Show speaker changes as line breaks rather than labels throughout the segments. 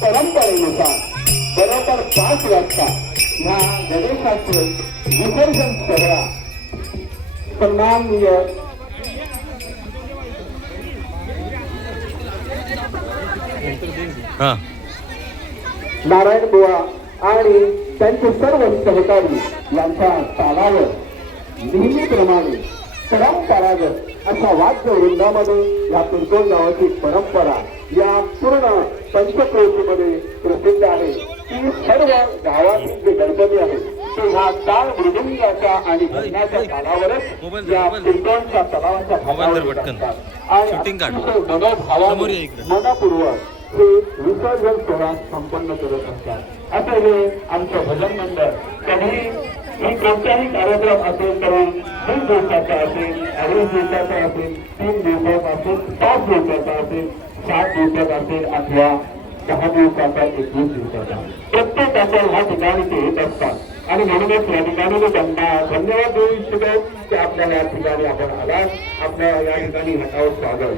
परंपरेनुसार बरोबर पाच वाजता ह्या गणेशाचे विसर्जन सोहळा. सन्माननीय नारायण बुवा आणि त्यांचे सर्व सहकारी यांच्या तालावर नेहमीप्रमाणे परंपरागत अशा वाद्य वृंदामध्ये या पिंपळ गावाची परंपरा या पूर्ण पंचक्रोशीमध्ये प्रसिद्ध आहे की सर्व गावातील जे गणपती आहेत ते ह्या ताल मृदुंगाच्या आणि भजनाच्या तालावरच या पिंपळच्या तलावाच्या भागावर. आणि मनोभावाने. मनपूर्वक हे विसर्जन सोहळा संपन्न करत असतात असं हे आमचं भजन मंडळ कधी आणि कोणताही कार्यक्रम असेल तर दोन दिवसाचा असेल अडीच दिवसाचा असेल तीन दिवसाचा असेल पाच दिवसाचा असेल सात दिवसाचा असेल अथवा दहा दिवसाचा एकवीस दिवसाचा. प्रत्येक असेल ह्या ठिकाणी ते येत असतात. आणि म्हणूनच या ठिकाणी मी त्यांना धन्यवाद देऊ इच्छितो की आपल्याला या ठिकाणी आपण आलात. आपल्या या ठिकाणी घटावर स्वागत.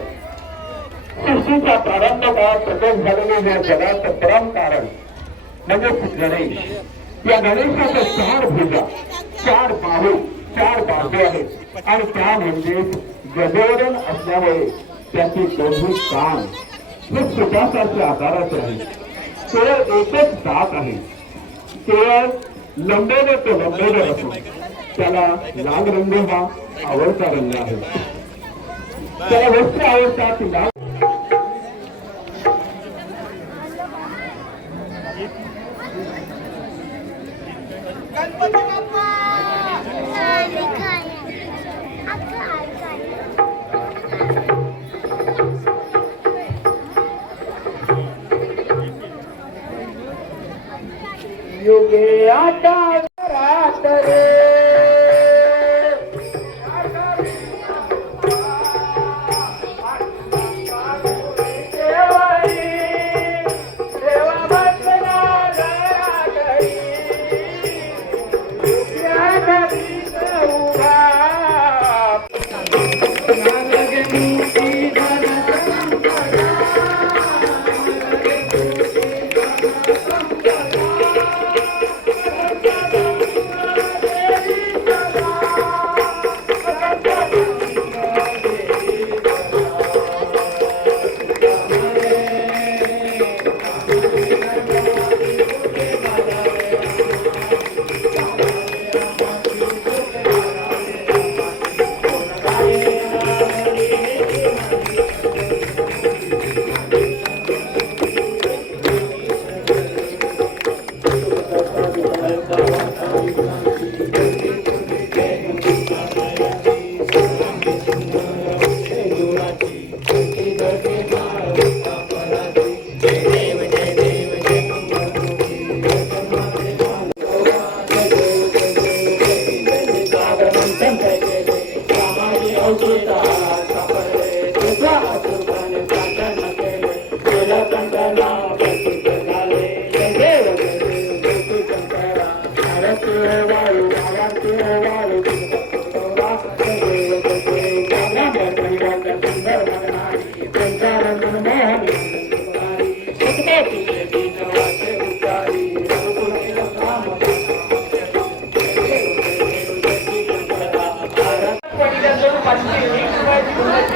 सृष्टीचा प्रारंभ काळ प्रकट झालेलं या जगाचं परम कारण म्हणजे गणेश. या गणेशाच्या चार भुजा चार बाहू चार बाजू आहेत. आणि त्या म्हणजे गजवरण असल्यामुळे त्याची दोन्ही कान हे सुटासारख्या आकाराचे आहे केवळ एकच दात आहे. केवळ लंबोदर ते लंबोदर असून त्याला लाल रंग हा आवडता रंग आहे. त्याला वस्त्र आवडतात ती लाल
योगे आता Yeah.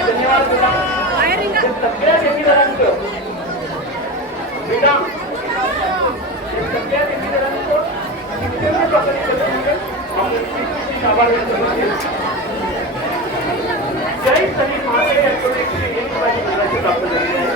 धन्यवाद. सगळ्या शेतीदारांचं जैन आणि महाराज यांच्यावर एकशे एक राज्य प्राप्त झालेले आहे